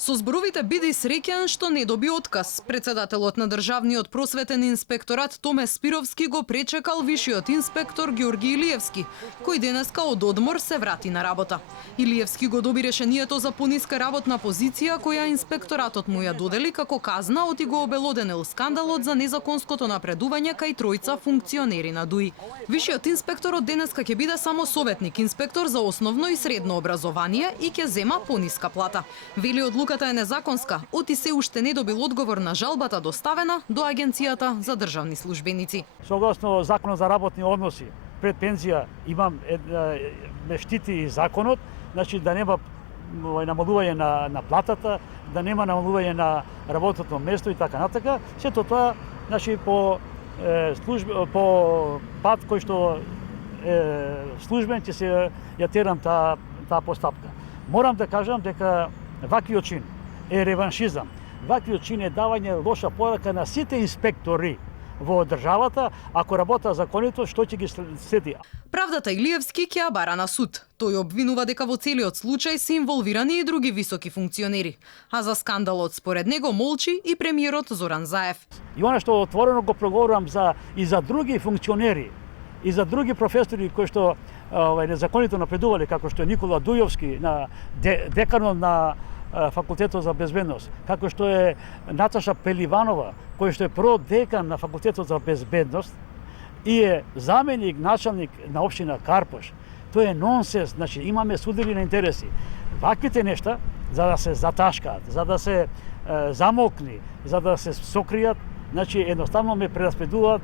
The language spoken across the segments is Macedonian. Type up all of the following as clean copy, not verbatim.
Со зборовите биди среќен што не доби отказ. Председателот на Државниот просветен инспекторат Томе Спировски го пречекал вишиот инспектор Ѓорги Илиевски, кој денеска од одмор се врати на работа. Илиевски го доби решението за пониска работна позиција која инспекторатот му ја додели како казна оти го обелоденил скандалот за незаконското напредување кај тројца функционери на ДУИ. Вишиот инспектор од денеска ќе биде само советник инспектор за основно и средно образование и ќе зема пониска плата. Вели одлуката е незаконска, оти се уште не добил одговор на жалбата доставена до Агенцијата за државни службеници. Согласно Законот за работни односи, пред пензија ме штити и законот, значи да нема намалување на платата, да нема намалување на работното место и така натака. Сето тоа значи по пат кој што службен ќе се ја терам таа постапка. Морам да кажам дека ваквиот чин е реваншизам. Ваквиот чин е давање лоша порака на сите инспектори во државата, ако работа законито, што ќе ги следи. Правдата Илиевски ќе ја бара на суд. Тој обвинува дека во целиот случај се инволвирани и други високи функционери, а за скандалот според него молчи и премиерот Зоран Заев. И она што отворено го проговорувам и за други функционери, и за други професори кои што незаконито напредувале, како што е Никола Дујовски, деканот на Факултетот за безбедност, како што е Наташа Пеливанова, кој што е продекан на Факултетот за безбедност и е заменик началник на општина Карпош. Тоа е нонсенс, значи имаме судили на интереси. Ваквите нешта, за да се заташкаат, за да се замокни, за да се сокријат, значи едноставно ме прераспредуваат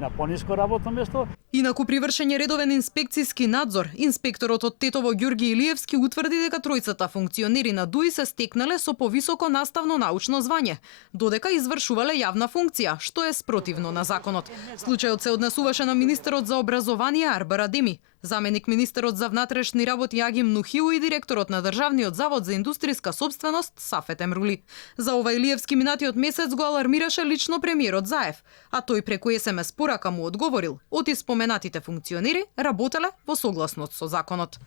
на пониско работно место. Инаку при вршење редовен инспекцијски надзор, инспекторот од Тетово Ѓорги Илиевски утврди дека тројцата функционери на ДУИ се стекнале со повисоко наставно научно звање, додека извршувале јавна функција, што е спротивно на законот. Случајот се однесуваше на министерот за образование Арбар Адеми, заменик министерот за внатрешни работи Агим Нухиу и директорот на Државниот завод за индустријска сопственост Сафет Емрули. За ова Илиевски минатиот месец го алармираше лично премиерот Заев, а тој преку СМС порака му одговорил: оти споменатите функционери работеле во согласност со законот.